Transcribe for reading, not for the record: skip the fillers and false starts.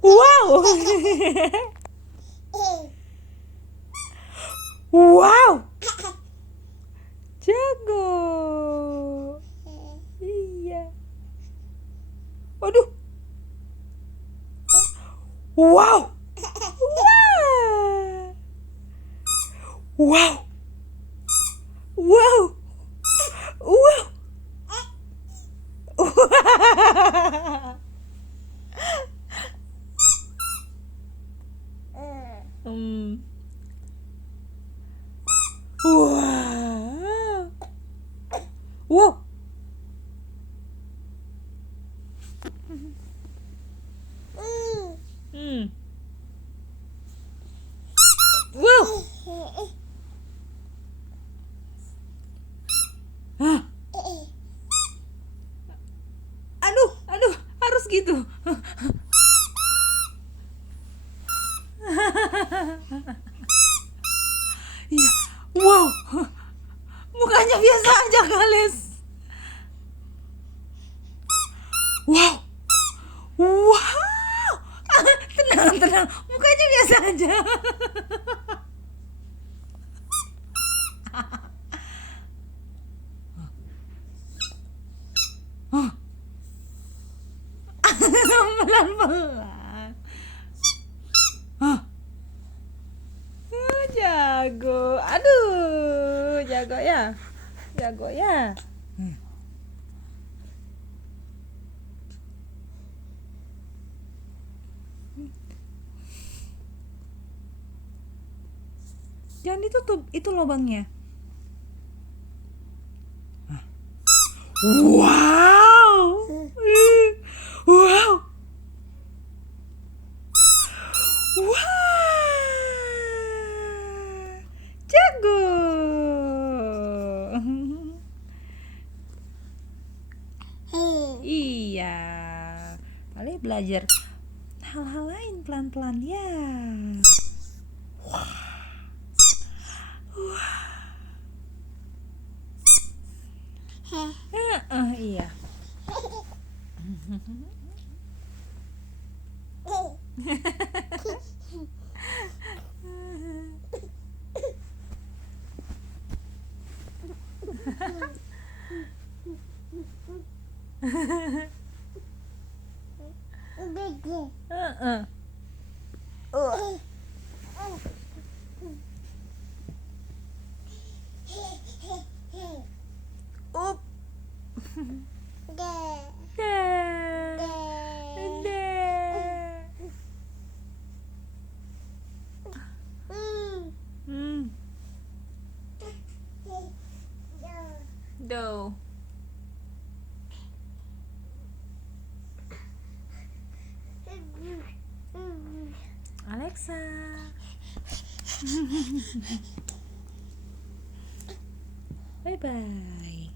Wow. Wow. Jago. Iya. Waduh. Wow. Wow. Wow. Wow. Hmm. Wow. Wow. Hmm. Wow. Hah. Aduh, harus gitu. Iya. Wow. Mukanya biasa aja, Kales. Wow. Wow. Tenang. Mukanya biasa aja. Pelan-pelan. Jago. Aduh, jago ya. Jago ya. Jangan ditutup, itu lubangnya. Wow. Wow. Wah. Jago. Iya. Kali belajar hal-hal lain pelan-pelan ya. Iya. Heeh. Up. Do. Alexa. Bye bye.